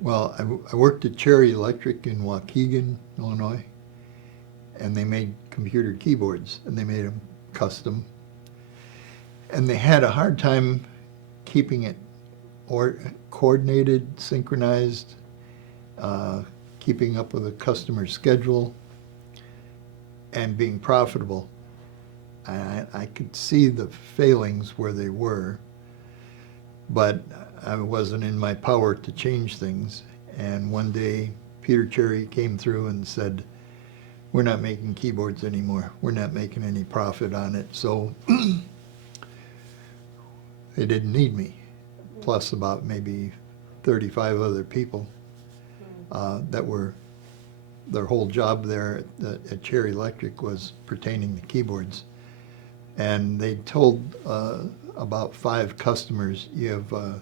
Well, I worked at Cherry Electric in Waukegan, Illinois, and they made computer keyboards, and they made them custom. And they had a hard time keeping it or coordinated, synchronized, keeping up with the customer's schedule, and being profitable. I could see the failings where they were, but I wasn't in my power to change things. And one day, Peter Cherry came through and said, we're not making keyboards anymore. We're not making any profit on it. So they didn't need me, plus about maybe 35 other people that were, their whole job there at Cherry Electric was pertaining to keyboards. And they told about 5 customers, you have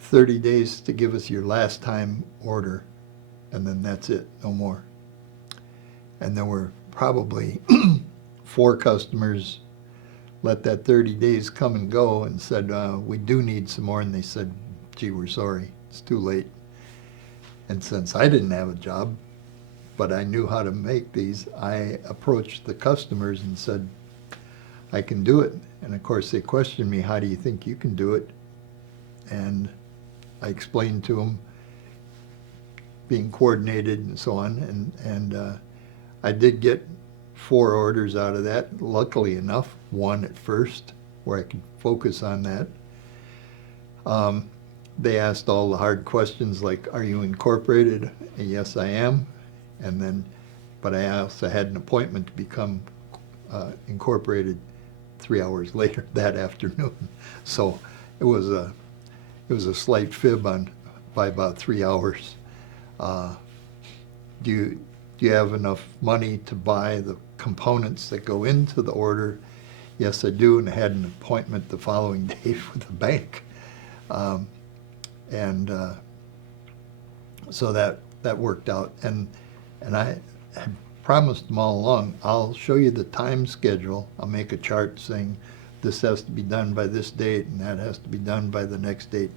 30 days to give us your last time order, and then that's it, no more. And there were probably 4 customers let that 30 days come and go and said, we do need some more. And they said, gee, we're sorry, it's too late. And since I didn't have a job, but I knew how to make these, I approached the customers and said, I can do it. And of course they questioned me, how do you think you can do it? And I explained to them being coordinated and so on. And I did get 4 orders out of that, luckily enough, 1 at first, where I could focus on that. They asked all the hard questions like, are you incorporated? And yes, I am. And then, but I also had an appointment to become incorporated 3 hours later that afternoon. So it was a slight fib by about 3 hours. Do you have enough money to buy the components that go into the order? Yes, I do, and I had an appointment the following day with the bank. So that worked out. And I had promised them all along, I'll show you the time schedule. I'll make a chart saying this has to be done by this date and that has to be done by the next date.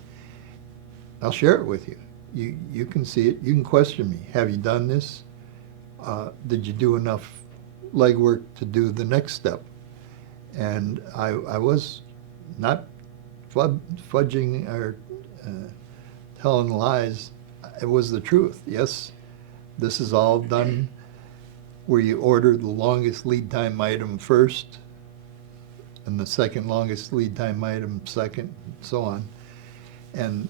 I'll share it with you. You can see it. You can question me. Have you done this? Did you do enough legwork to do the next step? And I was not fudging or telling lies. It was the truth. Yes, this is all done where you order the longest lead time item first and the second longest lead time item second, and so on. And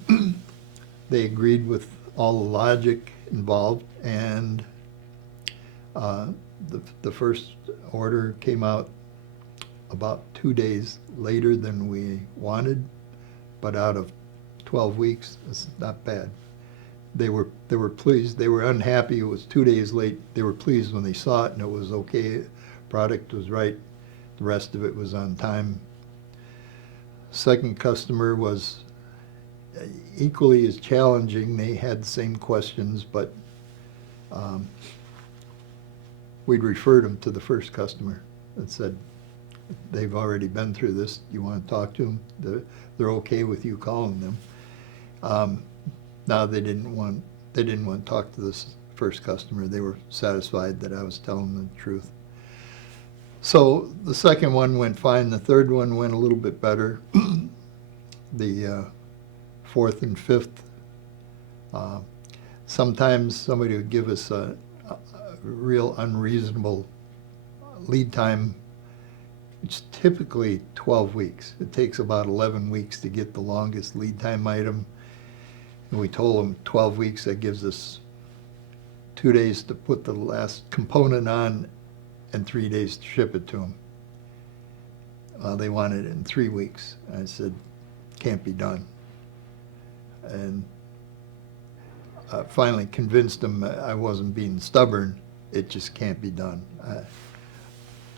they agreed with all the logic involved, and the first order came out about 2 days later than we wanted, but out of 12 weeks, it's not bad. They were pleased. They were unhappy it was 2 days late. They were pleased when they saw it and it was okay. Product was right. The rest of it was on time. Second customer was equally as challenging. They had the same questions, but we'd referred them to the first customer and said, they've already been through this. You want to talk to them? They're okay with you calling them. Now they didn't want to talk to this first customer. They were satisfied that I was telling them the truth. So the second one went fine. The third one went a little bit better. The fourth and fifth, sometimes somebody would give us a real unreasonable lead time. It's typically 12 weeks. It takes about 11 weeks to get the longest lead time item. And we told them 12 weeks, that gives us 2 days to put the last component on and 3 days to ship it to them. They wanted it in 3 weeks. I said, can't be done. And finally convinced them I wasn't being stubborn. It just can't be done.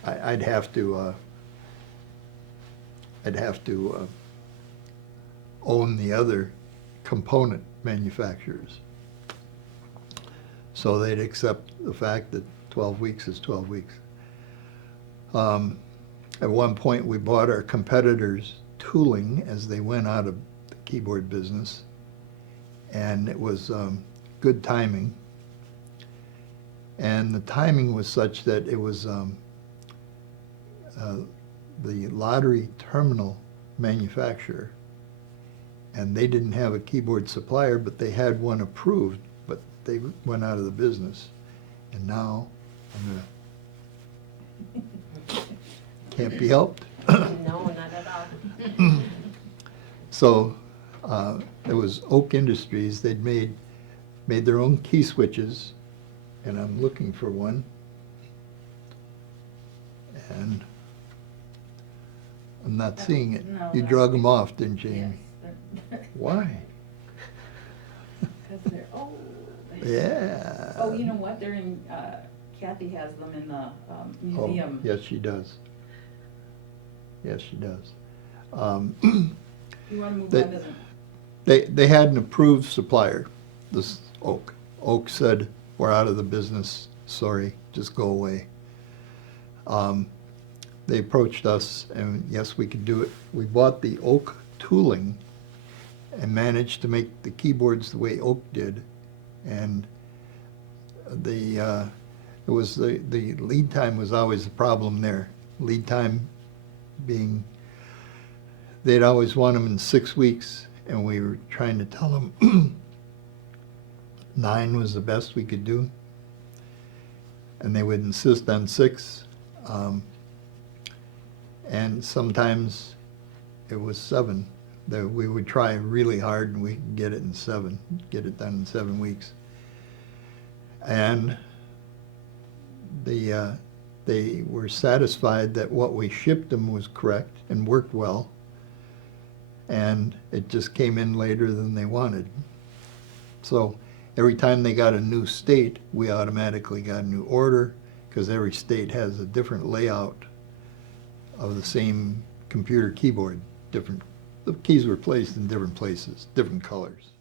I'd have to own the other component manufacturers. So they'd accept the fact that 12 weeks is 12 weeks. At one point, we bought our competitors' tooling as they went out of the keyboard business, and it was good timing. And the timing was such that it was the lottery terminal manufacturer, and they didn't have a keyboard supplier, but they had one approved, but they went out of the business. And now I'm gonna, can't be helped. No, not at all. So it was Oak Industries. They'd made their own key switches, and I'm looking for one. And I'm not seeing it. No, You that's drug them off, didn't you, Amy? Yes. Why? Because they're old. Yeah. Oh, you know what, they're in, Kathy has them in the Oh, museum. yes, she does. Yes, she does. You wanna move they- on to They had an approved supplier, this Oak. Oak said, we're out of the business, sorry, just go away. They approached us, and yes, we could do it. We bought the Oak tooling and managed to make the keyboards the way Oak did. And it was the lead time was always the problem there. Lead time being, they'd always want them in 6 weeks, and we were trying to tell them 9 was the best we could do, and they would insist on 6. And sometimes it was 7. That we would try really hard and we could get it in 7, get it done in 7 weeks. And they were satisfied that what we shipped them was correct and worked well, and it just came in later than they wanted. So every time they got a new state, we automatically got a new order, because every state has a different layout of the same computer keyboard. The keys were placed in different places, different colors.